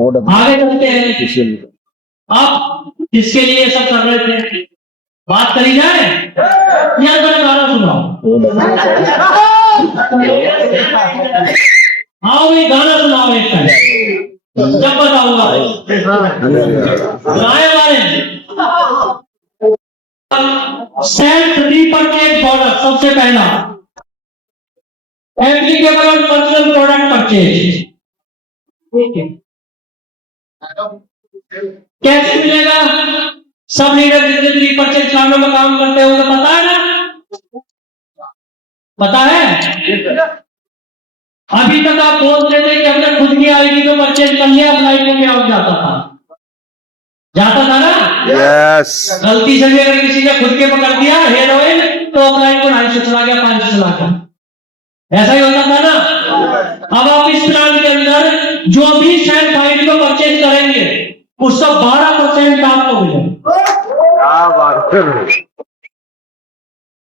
आगे चलते हैं। अब इसके लिए सब कर रहे थे, बात करी जाए या गाना सुनाओ? हाँ वही गाना सुनाओ एक टाइम, जब बताऊंगा गाने वाले। सेल्फ रीपर्चेज प्रोडक्ट, सबसे पहला applicable on personal product purchase. कैसे मिलेगा? सब लीडर जितने भी रीपर्चेज कामों में काम करते होंगे, पता है ना? पता है? अभी तक आप बोलते थे कि हमने खुद की आईडी पे परचेज कर लिया, अप्लाई करके आउट जाता था ना? यस। गलती से भी अगर किसी ने खुद के पकड़ दिया हेरोइन, तो अप्लाई को 250 चला गया, 500 चला गया, ऐसा ही होता था ना? अब आप इस प्लान के अंदर जो भी सेल्फ आईडी को परचेज करेंगे उसका 12% आपको मिलेगा।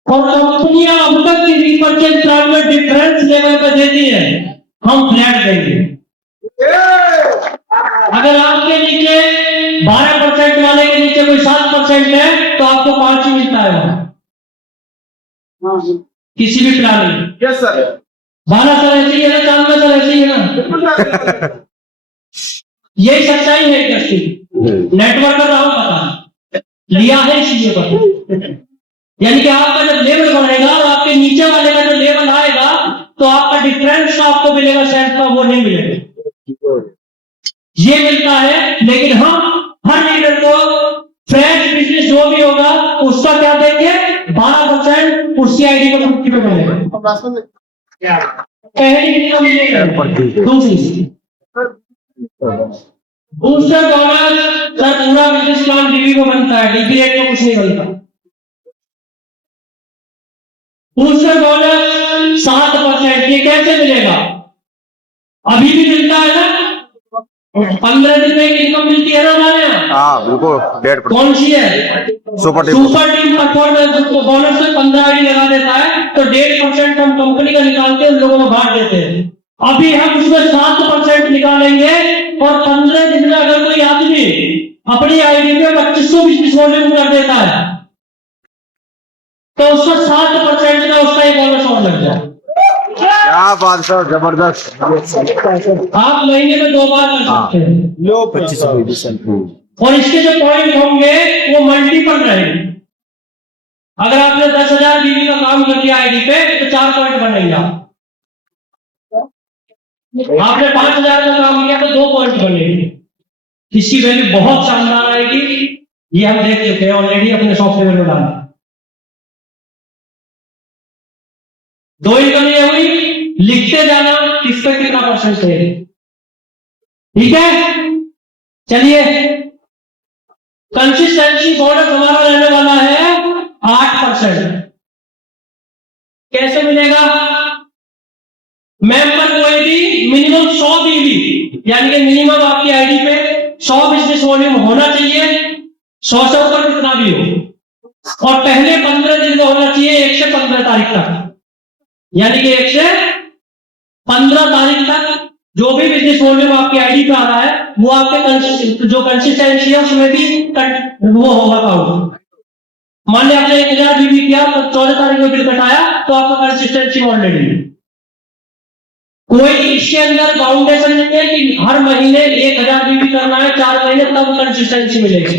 और कंपनियां अब तक की रीपर्चेज प्लान में डिफरेंस लेवल पे देती है, हम फ्लैट देंगे। अगर आपके नीचे 12% वाले के नीचे कोई 7% है तो आपको 5 ही मिलता है किसी भी प्लान में। Yes sir. 12 सर ऐसे ही है ना, 4 में सर ऐसे ही है ना? यही सच्चाई है इंडस्ट्री। नेटवर्क कर रहा हूं, पता लिया है इसलिए पता। यानी कि आपका जब लेवल बढ़ेगा और आपके नीचे वाले का जो लेवल आएगा तो आपका डिफरेंस आपको मिलेगा, सेल्फ का वो नहीं मिलेगा, ये मिलता है। लेकिन हम हर लीडर को फ्रेश बिजनेस जो भी होगा उसका क्या देंगे? 12% उसकी आईडी को मुक्ति में मिलेगा। पहली इनकम मिलेगा। दूसरी बूस्टर बोनस सर, पूरा बिजनेस प्लान डीबी को बनता है, डीबी रेट में कुछ नहीं बनता। बूस्टर बोनस 7%, ये कैसे मिलेगा? अभी भी मिलता है ना? 15 दिन में इनकम मिलती है ना हमारे यहाँ? हाँ बिल्कुल। कौन सी है? सुपर टीम परफॉर्मेंस बोनस में 15 आईडी लगा देता है तो 1.5% हम कंपनी का निकालते हैं, उन लोगों को बांट देते हैं। अभी हम उसमें 7% निकालेंगे और 15 दिन में अगर कोई आदमी अपनी आईडी पे 2500 बिजनेस वॉल्यूम कर देता है तो उसको 7% का उसका एक बोनस और लग जाए। क्या बात सर, जबरदस्त। आप महीने में 2 बार कर सकते हैं। लो 25%। और इसके जो पॉइंट होंगे वो मल्टीपल रहेंगे। अगर आपने 10,000 बीबी का काम कर दिया आईडी पे तो 4 पॉइंट बनेंगे। आपने 5,000 का काम किया तो 2 पॉइंट बनेंगे। इसकी वैल्यू बहुत शानदार आएगी, ये हम देख चुके हैं ऑलरेडी अपने सॉफ्टवेयर में डाला। 2 इनकम ये हुई, लिखते जाना किस पे कितना परसेंट है, ठीक है? चलिए, कंसिस्टेंसी बोनस हमारा रहने वाला है 8%। कैसे मिलेगा? मेंबर कोई भी मिनिमम 100 बीबी, यानी कि मिनिमम आपकी आईडी पे 100 बिजनेस वॉल्यूम होना चाहिए, 100 से ऊपर कितना भी हो, और पहले 15 दिन में होना चाहिए 1 से 15 तारीख तक, यानी कि 1 से 15 तारीख तक जो भी बिजनेस वॉल्यूम आपकी आईडी पे आ रहा है वो आपके जो कंसिस्टेंसी है उसमें भी वो होगा काउंट। मान लिया आपने 1000 बीबी किया तो 14 तारीख को बिल कटाया तो आपका कंसिस्टेंसी ऑलरेडी। कोई इसके अंदर फाउंडेशन नहीं है कि हर महीने 1000 बीबी करना है 4 महीने तब कंसिस्टेंसी मिलेगी।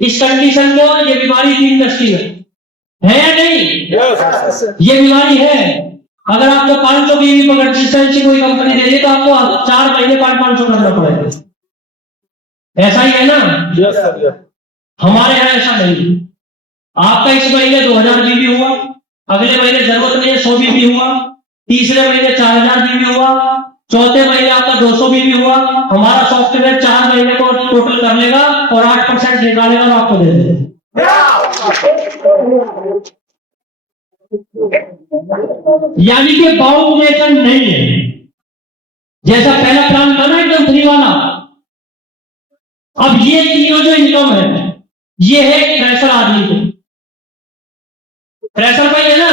इस कंडीशन को ये बीमारी थी इंडस्ट्री में, है या नहीं? ये बीमारी है। अगर आपको 500 बीबी पर कंसिस्टेंसी कोई कंपनी दे रही है तो आपको 4 महीने 500 करना पड़ेगा, ऐसा ही है ना? हमारे यहाँ ऐसा नहीं। आपका इस महीने 2000 बीबी हुआ, अगले महीने जरूरत नहीं है 100 बीबी हुआ, तीसरे महीने 4000 बीबी हुआ, चौथे महीने आपका 200 बीबी हुआ। हमारा सॉफ्टवेयर 4 महीने को टोटल कर लेगा और 8% निकालेगा और आपको दे देगा। यानी कि बाउंडेशन नहीं है। जैसा पहला प्लान था ना एकदम फ्री वाला, अब ये तीनों जो इनकम है ये है फ्रेशर आदमी को। फ्रेशर भाई है ना,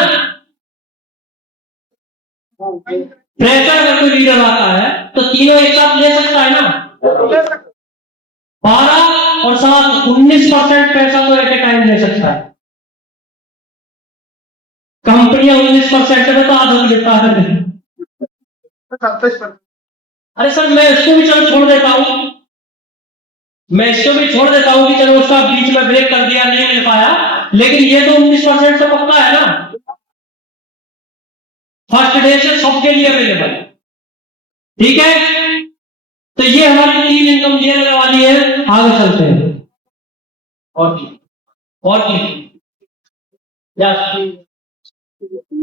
फ्रेशर अगर कोई लीडर आता है तो तीनों एक साथ ले सकता है ना? 12 और 7 19% पैसा तो एट ए टाइम ले सकता है। कंपनियां 19% में तो आधा लेता है। अरे सर मैं इसको भी चलो छोड़ देता हूं, मैं इसको भी छोड़ देता हूं कि चलो उसका बीच में ब्रेक कर दिया, नहीं मिल पाया, लेकिन ये तो 19% तो पक्का है ना, फर्स्ट डे से सबके लिए अवेलेबल। ठीक है, तो ये हमारी 3 इनकम देने वाली है। आगे चलते हैं और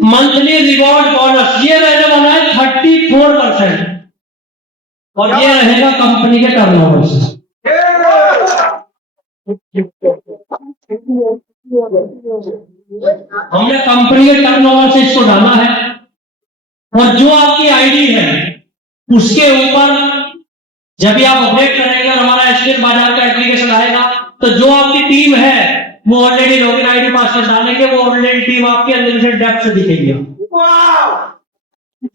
मंथली रिवॉर्ड बोनस ये रहने वाला है 34% और ये रहेगा कंपनी के टर्नओवर से। हमने कंपनी के टर्नओवर से इसको डाला है और जो आपकी आईडी है उसके ऊपर जब भी आप अपडेट करेंगे और हमारा एसपीएल बाजार का एप्लीकेशन आएगा तो जो आपकी टीम है वो ऑलरेडी लॉगिन आईडी पासवर्ड डालेंगे, वो ऑलरेडी टीम आपकी अनलिमिटेड डेप्थ से दिखेगी।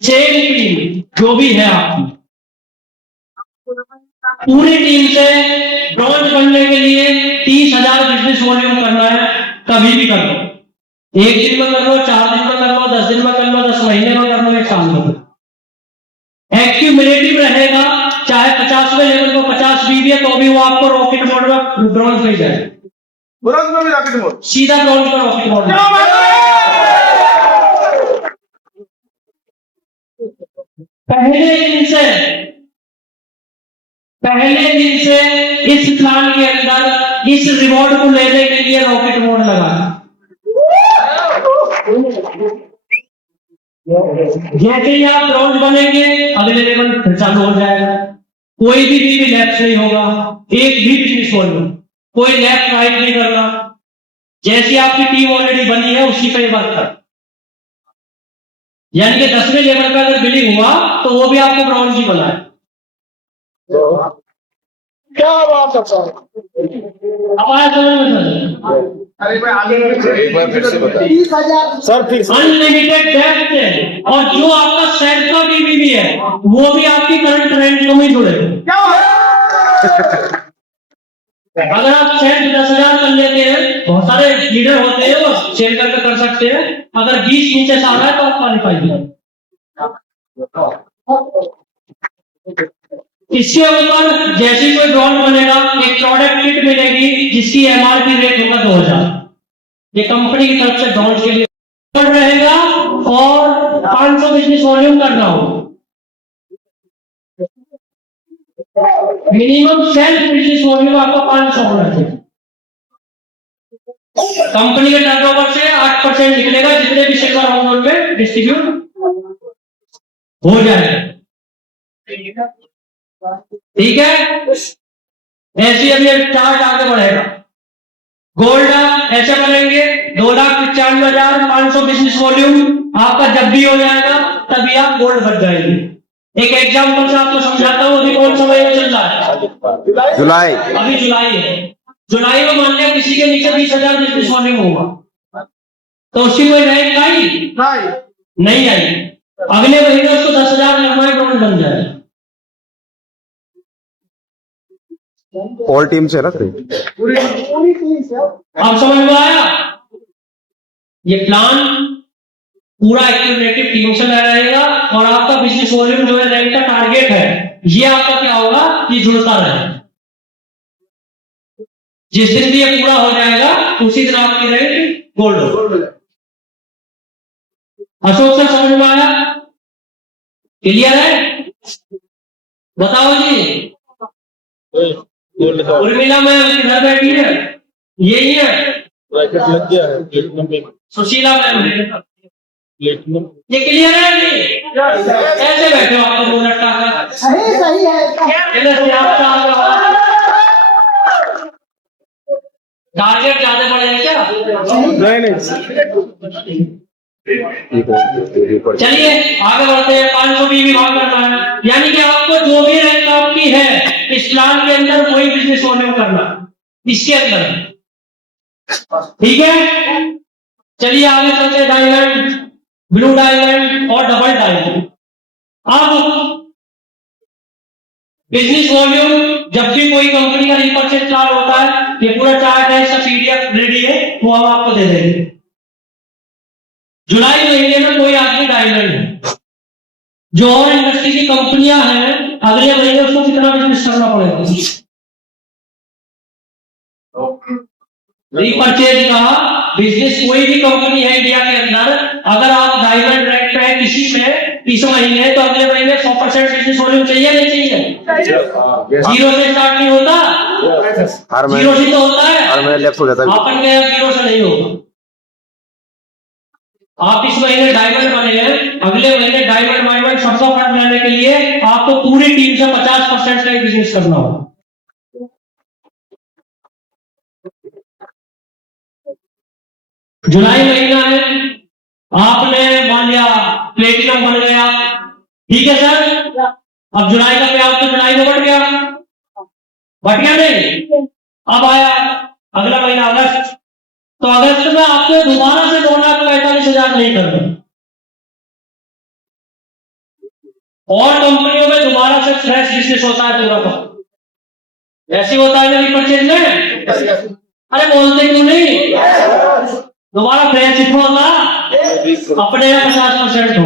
सेम टीम जो भी है आपकी पूरी टीम से ब्रॉन्ज बनने के लिए 30,000 बिजनेस वॉल्यूम करना है। कभी भी कर लो, 1 दिन में कर लो, 4 दिन में कर लो, 10 दिन में कर लो, 10 महीने में कर लो, 1 साल में कर लो। एक्यूमुलेटिव रहेगा, चाहे 50वें लेवल को 50 भी है तो भी वो आपको रॉकेट मोड में ब्रॉन्ज मिल जाए, ब्रॉन्ज में भी रॉकेट मोड, सीधा ब्रॉन्ज का रॉकेट मोड। पहले दिन से इस प्लान के अंदर इस रिवॉर्ड को लेने के लिए रॉकेट मोड लगा। जैसे ही आप ब्रॉन्ज बनेंगे अगले लेवल फिर चालू हो जाएगा, कोई भी लैप्स नहीं होगा, एक भी बिजनेस वॉल्यूम, कोई लेफ्ट राइट नहीं करना, जैसी आपकी टीम ऑलरेडी बनी है उसी पे वर्क कर। यानी कि 10वें लेवल पे अगर बिलिंग हुआ तो वो भी आपको ब्रॉन्ज ही बनाए। क्या बात है सर, अब आया समझ में? अरे भाई आगे एक बार फिर से बताइए। 30,000 सर फिर से अनलिमिटेड डेप्थ है और जो आपका सेट का बीबी है वो भी आपकी करंट रेंट में ही जुड़े। क्या बात अगर आप सेट 10,000 कर लेते हैं, बहुत सारे लीडर होते हैं वो सेल करके कर सकते हैं, अगर 20 नीचे से आ रहा है तो आप क्वालिफाई हैं। इसके ऊपर जैसे ही कोई ड्रॉन बनेगा एक प्रोडक्ट किट मिलेगी जिसकी एमआरपी रेट होगा 2,000। ये कंपनी की तरफ से ड्रॉन के लिए रहेगा और 500 बिजनेस वॉल्यूम करना होगा। मिनिमम सेल्फ बिजनेस वॉल्यूम आपका 500 होना चाहिए। कंपनी के टर्नओवर से 8% निकलेगा जितने भी शेयर होल्डर में डिस्ट्रीब्यूट हो जाए। ठीक है, ऐसे अभी चार्ट आगे बढ़ेगा। गोल्ड ऐसे बनेंगे 2,95,500 बिजनेस वॉल्यूम आपका जब भी हो जाएगा तभी आप गोल्ड बन जाएंगे। एक एग्जांपल से आपको समझाता हूँ, अभी कौन सा महीना चल रहा है? जुलाई। अभी जुलाई है। जुलाई में मान लिया किसी के नीचे 20,000 बिजनेस वॉल्यूम होगा तो उसकी कोई रैंक आई नहीं आई, अगले महीने उसको 10,000 एमआई बन जाएगा। ऑल टीम से ना पूरी टीम से। अब समझ में आया? ये प्लान पूरा एक्यूमुलेटिव टीम से रहेगा और आपका बिजनेस वॉल्यूम जो है रैंक का टारगेट है ये आपका क्या होगा, ये जुड़ता रहेगा। जिस दिन भी ये पूरा हो जाएगा उसी दिन आपकी रैंक गोल्ड होगी। अशोक सर समझ में आया? क्लियर है? बताओ जी। उर्मिला मैम किधर बैठी है? यही है, ब्रैकेट लग गया है प्लेटिनम में। सुशीला मैम प्लेटिनम ये क्लियर है जी? कैसे बैठे हो आप 2 मिनट का? सही है। टारगेट ज्यादा बढ़ेगा क्या? नहीं चलिए आगे बढ़ते हैं। 500 भी भाग करना है, यानी कि आपको जो भी रैंक आपकी है इस प्लान के अंदर वही बिजनेस वॉल्यूम करना इसके अंदर। ठीक है, चलिए आगे चलते हैं। डायमंड, ब्लू डायमंड और डबल डायमंड। अब बिजनेस वॉल्यूम, जब भी कोई कंपनी का रीपर्चेज चार्ज होता है, ये पूरा चार्ट है, इसका पीडीएफ रेडी है, वो हम आपको दे देंगे। जुलाई महीने में कोई आदमी डायमंड है, जो और इंडस्ट्री की कंपनियां हैं, अगले महीने उसको कितना बिजनेस करना पड़ेगा? रीपर्चेज का बिजनेस कोई भी कंपनी है इंडिया के अंदर, अगर आप डायमंड रैंक पे है किसी में इस महीने, तो अगले महीने 100% बिजनेस वॉल्यूम चाहिए नहीं चाहिए? जीरो से स्टार्ट नहीं होता, हर जीरो से तो होता है, हर महीने लेफ्ट हो जाता है। अपन के जीरो से नहीं होगा। आप इस महीने डायमंड बने हैं, अगले महीने डायमंड सबका फंड लेने के लिए आपको पूरी टीम से 50% का बिजनेस करना होगा। जुलाई महीना है, आपने मान लिया प्लेटिनम बन गया, ठीक है सर। अब जुलाई का क्या, तो जुलाई में बढ़ गया नहीं, अब आया अगला महीना अगस्त, तो अगस्त में आपको दोबारा से 2,45,000 नहीं करना, और कंपनियों में दोबारा से फ्रेश बिजनेस होता है पूरा का। ऐसे होता है ना रीपर्चेज में? अरे बोलते क्यों नहीं? दोबारा फ्रेश होता, अपने 50% हो।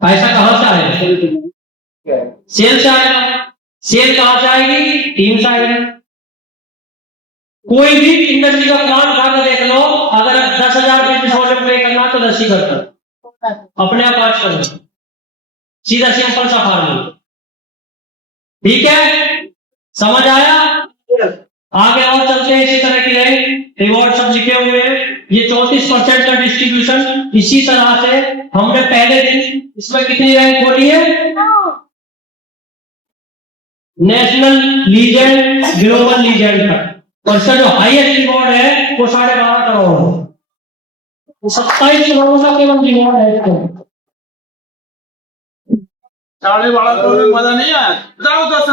पैसा कहां से आएगा? सेल से आएगा। सेल कहां से आएगी? टीम से आएगी। कोई भी इंडस्ट्री का प्लान उठाकर देख लो, अगर 10,000 बिजनेस वॉल्यूम पे करना तो 10 ही करता, अपने आप 5 करना, सीधा सिंपल सा फार्मूला। ठीक है, समझ आया? आगे और चलते हैं, इसी तरह की रैंक रिवॉर्ड सब लिखे हुए हैं। ये 34% का डिस्ट्रीब्यूशन, इसी तरह से हमने पहले दिन इसमें कितनी रैंक खोली है? नेशनल लीजेंड, ग्लोबल लीजेंड का, और इसका जो हाईएस्ट रिवॉर्ड है वो 12.5 करोड़ है। 27 करोड़ का केवल रिवॉर्ड है इसको। 12.5 करोड़ में मजा नहीं आया, जाओ 10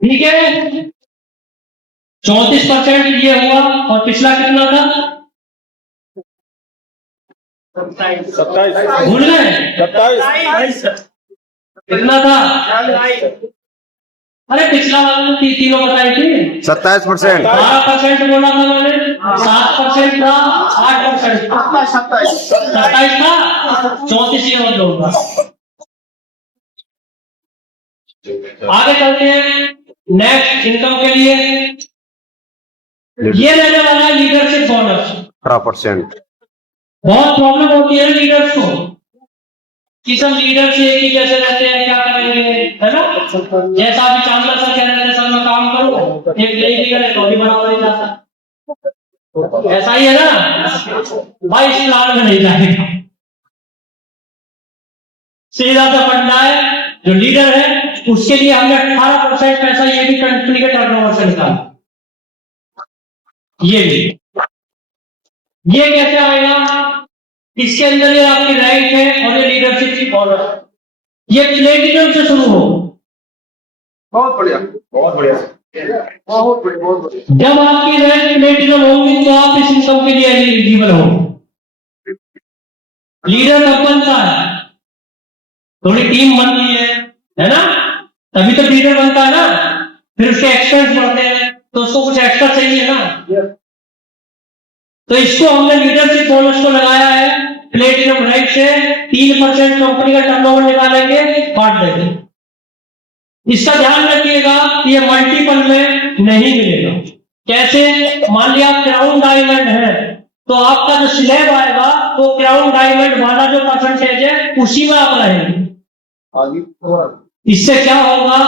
ठीक है, 34% ये हुआ, और पिछला कितना था? 27 भूल गए? 27 कितना था? अरे पिछला वाला तो तीनों बताई थी। 27%। 12% बोला था मैंने, 7% था, 8%, 27 था, 34 ये और होगा। आगे चलते हैं नेक्स्ट इनकम के लिए। ये रहने वाला है लीडरशिप बोनस। 18%। बहुत प्रॉब्लम होती है लीडर्स को कि सब लीडर से एक ही जैसे रहते हैं, क्या करेंगे, है ना? जैसा अभी चांदला सर कह रहे थे, सब में काम करो, एक नई लीडर है तो भी बना नहीं जाता, ऐसा ही है ना भाई? इस प्लान में नहीं जाएगा, सीधा सा फंडा है, जो लीडर है उसके लिए हमने 18% पैसा ये भी कंपनी के टर्नओवर से निकाला। ये भी, ये कैसे आएगा? इसके अंदर ये आपकी रैंक है और ये लीडरशिप की बोनस, ये प्लेटिनम से शुरू हो। बहुत बढ़िया, बहुत बढ़िया, बहुत बढ़िया, बहुत बढ़िया। जब आपकी रैंक प्लेटिनम होगी तो आप इस इनकम के लिए एलिजिबल हो। लीडर कब बनता है? थोड़ी टीम बनती है ना, तभी तो लीडर बनता है ना। फिर उसके एक्सपर्ट बढ़ते हैं तो उसको कुछ एक्स्ट्रा चाहिए ना, तो इसको हमने लीडरशिप बोनस को लगाया है प्लेटिनम रैंक से। 3% कंपनी का टर्नओवर निकालेंगे, बांट देंगे। इसका ध्यान रखिएगा, ये मल्टीपल में नहीं मिलेगा। कैसे? मान लिया आप क्राउन डायमंड है तो आपका जो स्लैब आएगा वो क्राउन डायमंड वाला जो परसेंटेज है उसी में आप रहेंगे। इससे क्या होगा?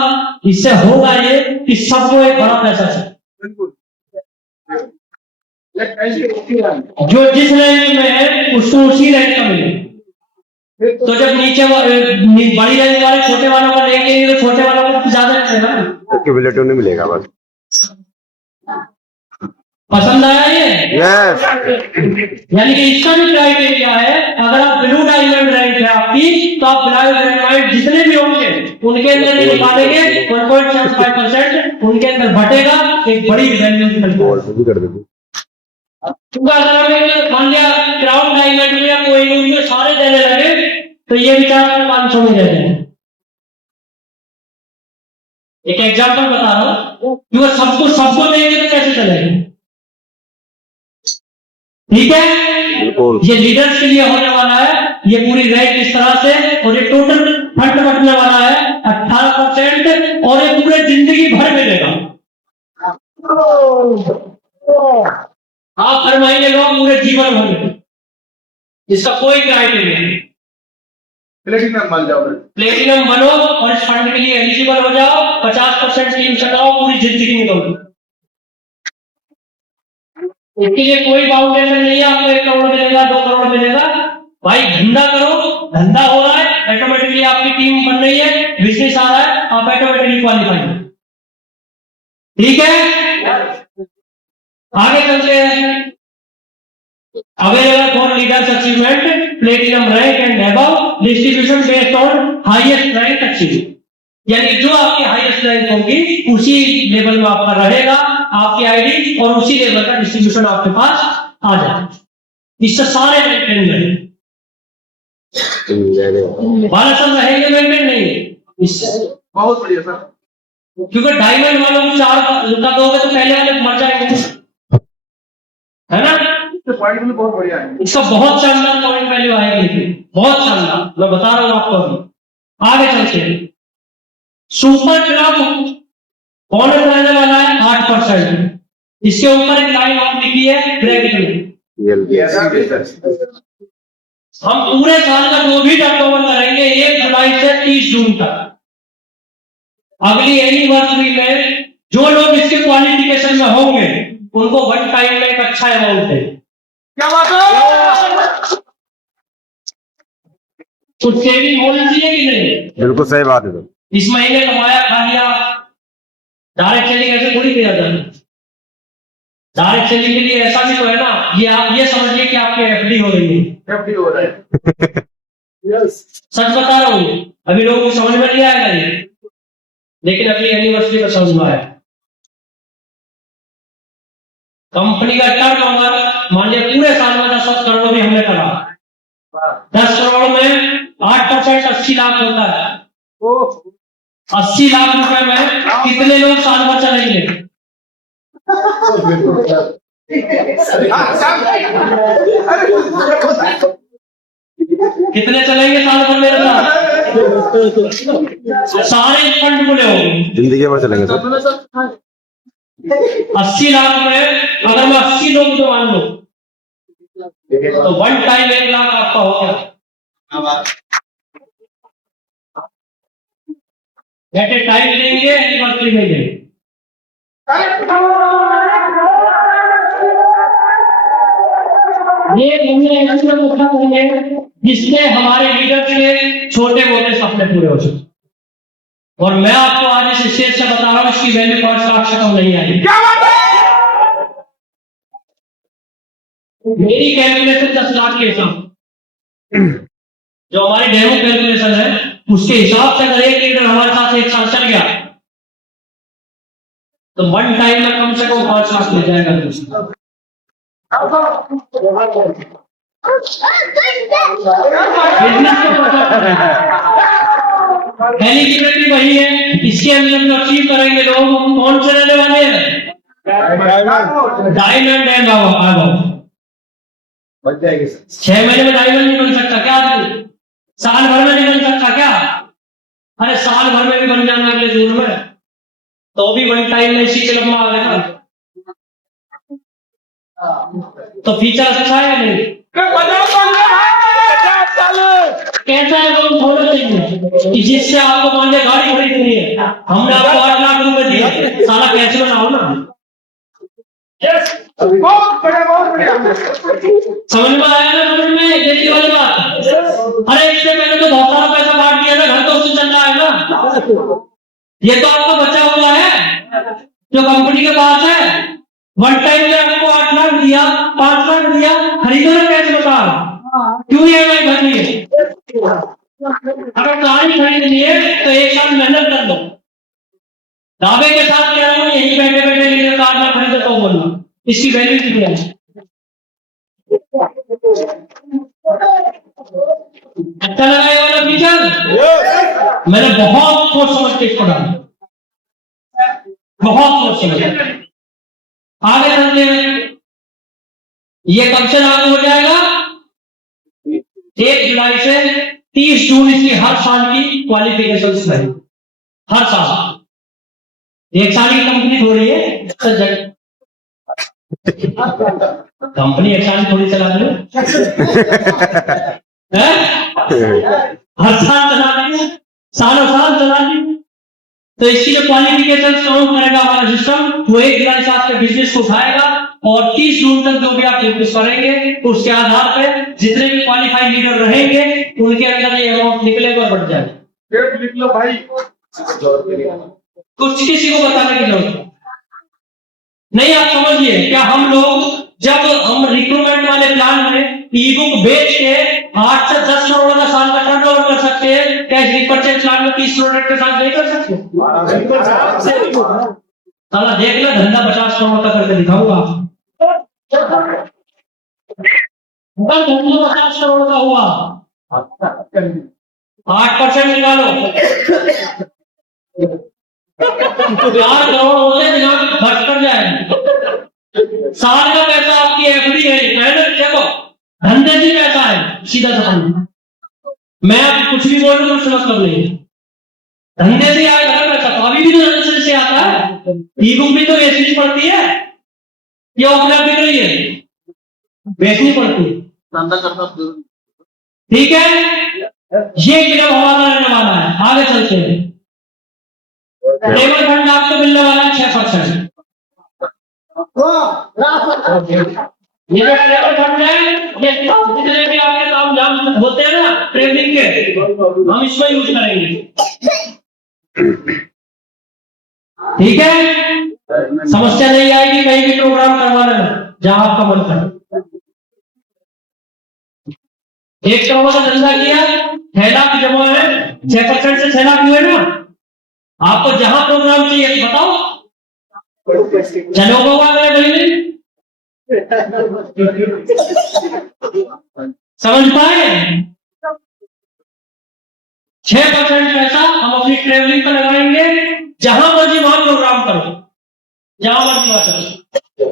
इससे होगा ये कि सबको एक बड़ा पैसा है, जो जिस रैंक में है उसको उसी रैंक का मिले। तो जब नीचे बड़ी रैंक वाले छोटे वालों को लेंगे तो छोटे वालों को ज्यादा मिलेगा ना, क्यूमुलेटिव नहीं मिलेगा बस। पसंद आया ये? यस। यानी कि इसका भी क्राइटेरिया है, अगर आप ब्लू डायमंड रैंक है आपकी तो आप ब्लू डायमंड जितने भी होंगे उनके अंदर नहीं निकालेंगे, 1.75% उनके अंदर बटेगा, एक बड़ी वैल्यू कर देंगे। अगर मान लिया क्राउन डायमंड में या कोई में सारे देने लगे तो ये बेचारा 500 में दे देंगे। एक एग्जांपल बता रहा हूं, क्योंकि सबको देंगे तो कैसे चलेगा? ठीक है, बिल्कुल। ये लीडर्स के लिए होने वाला है, ये पूरी रैंक इस तरह से, और ये टोटल फंड बटने वाला है 18%, और ये पूरे जिंदगी भर मिलेगा। आप हर महीने लो, पूरे जीवन भर में, इसका कोई क्राइटेरिया नहीं। प्लेटिनम बन जाओ, प्लेटिनम बनो और इस फंड के लिए एलिजिबल हो जाओ, 50% स्कीम चलाओ, पूरी जिंदगी निकलो। इसके लिए कोई बाउंडेशन नहीं है, आपको 1 करोड़ मिलेगा, 2 करोड़ मिलेगा। भाई धंधा करो, धंधा हो रहा है, ऑटोमेटिकली आपकी टीम बन रही है, बिजनेस आ रहा है, आप ऑटोमेटिकली क्वालिफाइड। ठीक है, आगे चलते हैं। Available for leaders achievement platinum rank and above, distribution based on highest rank achieve, यानी जो आपकी हाईएस्ट रैंक होगी उसी लेवल में आपका रहेगा आपकी आईडी, और उसी लेवल का डिस्ट्रीब्यूशन आपके पास आ जाएगा। इससे सारे मेंटेन रहेंगे, बाला सब रहेंगे, मेंटेन नहीं इससे। बहुत बढ़िया सर। क्योंकि डायमंड वालों को 4 का दोगे तो पहले वाले मर जाएंगे, है ना? पॉइंट भी बहुत बढ़िया है, इसका बहुत शानदार पॉइंट वैल्यू आएगी, बहुत शानदार, मैं बता रहा हूं आपको। अभी आगे चलते हैं। सुपर क्लब बोनस रहने वाला है 8%, इसके ऊपर एक लाइन और लिखी है ब्रैकेट में, हम पूरे साल का जो भी टर्नओवर करेंगे 1 जुलाई से 30 जून तक, अगली एनिवर्सरी में जो लोग इसके क्वालिफिकेशन में होंगे उनको वन टाइम में एक अच्छा अमाउंट है। क्या बात है? कुछ सेविंग होनी चाहिए कि नहीं? बिल्कुल सही बात है। इस महीने कमाया खा लिया, डायरेक्ट सेलिंग ऐसे थोड़ी किया जाता है। डायरेक्ट सेलिंग के लिए ऐसा भी तो है ना, ये आप ये समझिए कि आपकी एफडी हो रही है, एफडी हो रहा है। यस, सच बता रहा हूँ, अभी लोगों को समझ में नहीं आएगा ये, लेकिन अगली एनिवर्सरी में समझ में आया। कंपनी का टर्नओवर मान लिया पूरे साल में 10 करोड़ भी हमने करा, 10 करोड़ में 8% 80 लाख होता है। 80 लाख रुपए में कितने लोग साल भर चलेंगे? कितने चलेंगे साल भर मेरे साथ? सारे फंड खुले होंगे, जिंदगी भर चलेंगे सर। 80 लाख में अगर मैं 80 लोग तो मान लो तो वन टाइम 1 लाख आपका हो गया। एट ए टाइम देंगे, एनिवर्सरी में देंगे। ये जिससे हमारे लीडर के छोटे मोटे सपने पूरे हो सके। और मैं आपको आज इस स्टेज से बता रहा हूं, इसकी वैल्यू 5 लाख से कम नहीं आई। मेरी कैलकुलेशन 10 लाख के हिसाब, जो हमारी डेमो कैलकुलेशन है उसके हिसाब से अगर एक लीडर हमारे साथ 1 साल चल गया तो वन टाइम में कम से कम 5 लाख मिल जाएगा। एलिजिबिलिटी वही है, इसके अंदर जो अचीव करेंगे लोग कौन से रहने वाले हैं? Diamond and above. बच जाएगी। 6 महीने में डायमंड नहीं बन सकता क्या? साल भर में नहीं बन सकता क्या? अरे साल भर में भी बन जाना अगले जून में, तो भी वन टाइम में इसी क्लब में आ गया। तो फीचर अच्छा है या नहीं? कैसा है लोग थोड़े चाहिए कि जिससे आपको मान लिया गाड़ी खरीदनी है, हमने आपको 8 लाख रुपए दिए, साला कैश में ना हो ना। बहुत बढ़िया। समझ में आया ना? समझ में देखने वाली बात। अरे इससे पहले तो बहुत सारा पैसा बांट दिया ना, घर तो उससे चल रहा है ना। ये तो आपको बचा हुआ है जो कंपनी के पास है। वन टाइम में आपको 8 लाख दिया, 5 लाख दिया, खरीदो ना कैश बता, क्यों EMI भरनी है? अगर गाड़ी खरीदनी है तो 1 साल मेहनत कर लो। दावे के साथ कह रहा हूँ, यही बैठे बैठे लीजिए 4 लाख खरीदे तो बोलना, इसकी वैल्यू कितनी है? अच्छा लगा ये वाला फीचर? मैंने बहुत सोच समझ के इसको डाला, बहुत सोच समझ। आगे चलते हैं, ये कब से लागू हो जाएगा? 1 जुलाई से 30 जून इसकी हर साल की क्वालिफिकेशन है, हर साल। 1 साल की कंपनी थोड़ी है, कंपनी 1 साल थोड़ी चला दे, हर साल चला देंगे, सालों साल चला देंगे। तो इसकी जो क्वालिफिकेशन काउंट करेगा हमारा सिस्टम, वो 1 जुलाई से आपके बिजनेस को उठाएगा और 30 जून तक जो भी आप इन्वेस्ट करेंगे उसके आधार पे जितने भी क्वालिफाइड लीडर रहेंगे उनके अंदर ये अमाउंट निकलेगा और बढ़ जाएगा। लिख लो भाई, कुछ किसी को बताने की जरूरत नहीं। आप समझिए, क्या हम लोग जब हम रिक्रूटमेंट वाले प्लान में ई बुक बेच के 8 से 10 करोड़ का साल का टर्नओवर कर सकते हैं, क्या इस रिपर्चेज प्लान में 30 प्रोडक्ट के साथ नहीं कर सकते? साला देख लो, धंधा 50 करोड़ का करके दिखाऊंगा। धंधा 50 करोड़ का हुआ, 8% निकालो, 4 करोड़ होते बिना खर्च कर जाए। साल का पैसा आपकी एफडी है, मेहनत देखो, धंधे से पैसा है, सीधा सा। मैं आप कुछ भी बोलूं कुछ मतलब नहीं, धंधे से आएगा ना पैसा। तो अभी भी तो धंधे से आता है, ई बुक भी तो बेचनी पड़ती है, या अपने आप बिक रही है, बेचनी पड़ती है। ठीक है, ये किलो हमारा रहने वाला है। आगे चलते हैं, टेबल फंड आपको मिलने वाला है 6%। ये जो टेबल फंड है, ये जितने भी आपके काम जाम होते हैं ना ट्रेनिंग के, हम इसको यूज करेंगे। ठीक है, समस्या नहीं आएगी कहीं भी प्रोग्राम करवाने में, जहां आपका मन करे। 1 करोड़ का धंधा किया, 6 लाख जमा है, 6% से 6 लाख हुए ना। आपको जहां प्रोग्राम चाहिए बताओ, चलोगा अगले महीने। समझ पाए? 6% पैसा हम अपनी ट्रेवलिंग पर लगाएंगे, जहां मर्जी वहां प्रोग्राम करो, जहां मर्जी वहां चलो।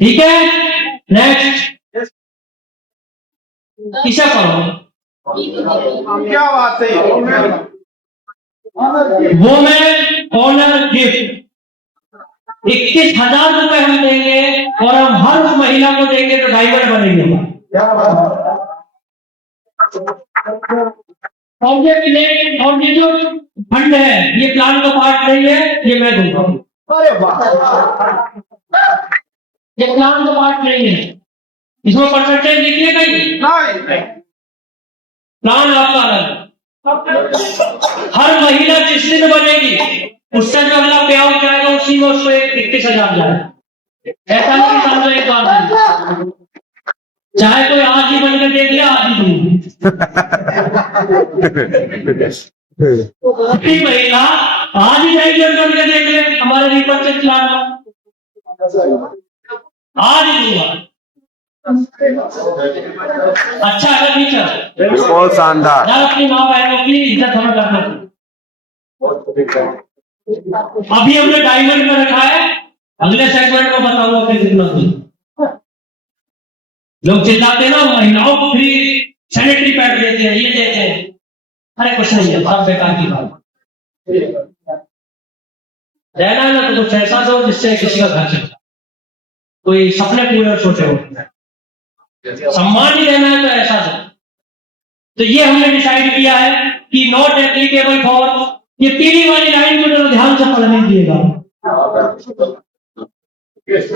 ठीक है, नेक्स्ट किसा करो, क्या बात है? वुमेन ऑनर गिफ्ट 21,000 रुपए हम देंगे और हम हर उस महिला को देंगे तो डायमंड बनेंगे। और ये जो फंड है, ये प्लान का पार्ट नहीं है, ये मैं दूंगा। अरे वाह, ये प्लान का पार्ट नहीं है, इसमें परसेंटेज लिखिए कहीं, प्लान आपका अलग। हर महिला जिस दिन बनेगी उससे जो अगला पे आउट जाएगा उसी में उसको 21,000 जाएगा। ऐसा नहीं समझो, एक बात नहीं, चाहे कोई आज ही बन के देख ले, आज ही दूंगी। महिला आज ही डायमंड बन के देख ले हमारे रिपर्चेज प्लान में, आज ही दूंगा। अच्छा है टीचर, बहुत शानदार। अपनी माँ बहनों की इज्जत हमें करना चाहिए। अभी हमने डायमंड में रखा है, अगले सेगमेंट में बताऊंगा फिर कितना लोग चिल्लाते ना, महिलाओं को फ्री सैनिटरी पैड देते हैं, ये देते हैं। अरे कुछ नहीं है, सब बेकार की बात। रहना है ना तो कुछ ऐसा दो जिससे किसी का घर चलता, कोई सपने पूरे और छोटे हो, सम्मान ही देना है तो ऐसा दो। तो ये हमने डिसाइड किया है कि नॉट एप्लीकेबल फॉर, ये पीली वाली लाइन को ध्यान से पढ़ने दीजिएगा। किस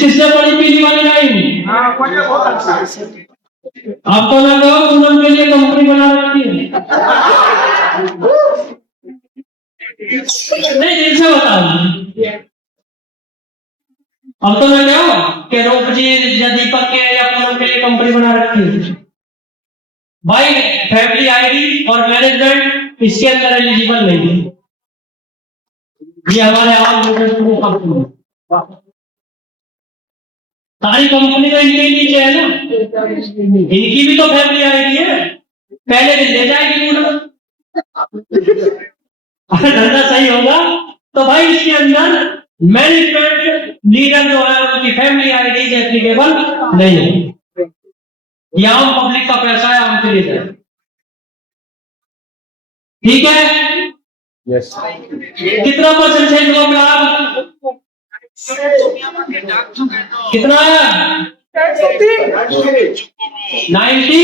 किसने पढ़ी पीली वाली लाइन? आपको लगा पूनम के लिए कंपनी बना रखी है? नहीं, जैसे बताओ, अब तो मैं क्या कि रूप जी या दीपक के या पूनम के लिए कंपनी बना रखी है भाई। फैमिली आईडी और मैनेजमेंट इसके अंदर एलिजिबल नहीं है। ये हमारे आम कंपनी, सारी कंपनी में इनके नीचे है ना, इनकी भी तो फैमिली आईडी है, पहले दिन ले जाएगी उनको। अगर धंधा सही होगा तो भाई इसके अंदर मैनेजमेंट लीडर जो है उनकी फैमिली आईडी एप्लीकेबल नहीं है। ये आम पब्लिक का पैसा है, आम के लिए है। ठीक है, यस कितना परसेंटेज लोग आप कितना है 90।